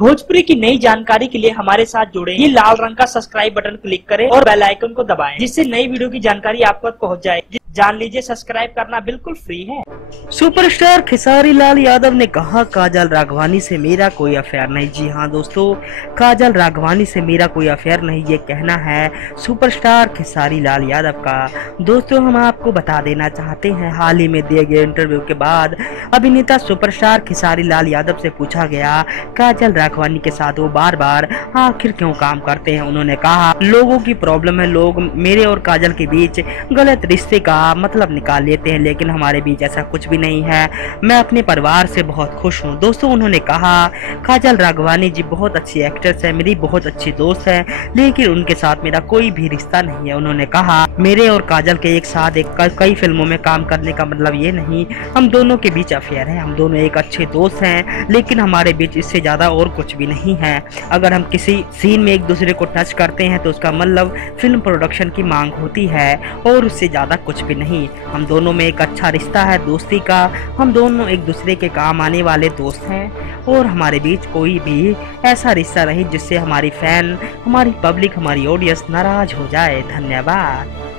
भोजपुरी की नई जानकारी के लिए हमारे साथ जुड़े। ये लाल रंग का सब्सक्राइब बटन क्लिक करें और बेल आइकन को दबाएं, जिससे नई वीडियो की जानकारी आप तक पहुंच जाए। जान लीजिए, सब्सक्राइब करना बिल्कुल फ्री है। सुपरस्टार खेसारी लाल यादव ने कहा काजल राघवानी से मेरा कोई अफेयर नहीं। जी हाँ दोस्तों, काजल राघवानी से मेरा कोई अफेयर नहीं, ये कहना है सुपरस्टार खेसारी लाल यादव का। दोस्तों, हम आपको बता देना चाहते हैं, हाल ही में दिए गए इंटरव्यू के बाद अभिनेता सुपरस्टार खेसारी लाल यादव से पूछा गया काजल राघवानी के साथ वो बार बार आखिर क्यों काम करते हैं। उन्होंने कहा लोगों की प्रॉब्लम है, लोग मेरे और काजल के बीच गलत रिश्ते का मतलब निकाल लेते हैं, लेकिन हमारे बीच ऐसा कुछ भी नहीं है। मैं अपने परिवार से बहुत खुश हूँ। दोस्तों, उन्होंने कहा काजल राघवानी जी बहुत अच्छी एक्ट्रेस है, मेरी बहुत अच्छी दोस्त है, लेकिन उनके साथ मेरा कोई भी रिश्ता नहीं है। उन्होंने कहा मेरे और काजल के एक साथ कई फिल्मों में काम करने का मतलब ये नहीं हम दोनों के बीच अफेयर है। हम दोनों एक अच्छे दोस्त हैं, लेकिन हमारे बीच इससे ज्यादा और कुछ भी नहीं है। अगर हम किसी सीन में एक दूसरे को टच करते हैं तो उसका मतलब फिल्म प्रोडक्शन की मांग होती है और उससे ज्यादा कुछ भी नहीं। हम दोनों में एक अच्छा रिश्ता है दोस्ती का, हम दोनों एक दूसरे के काम आने वाले दोस्त हैं और हमारे बीच कोई भी ऐसा रिश्ता नहीं जिससे हमारी फैन, हमारी पब्लिक, हमारी ऑडियंस नाराज हो जाए। धन्यवाद।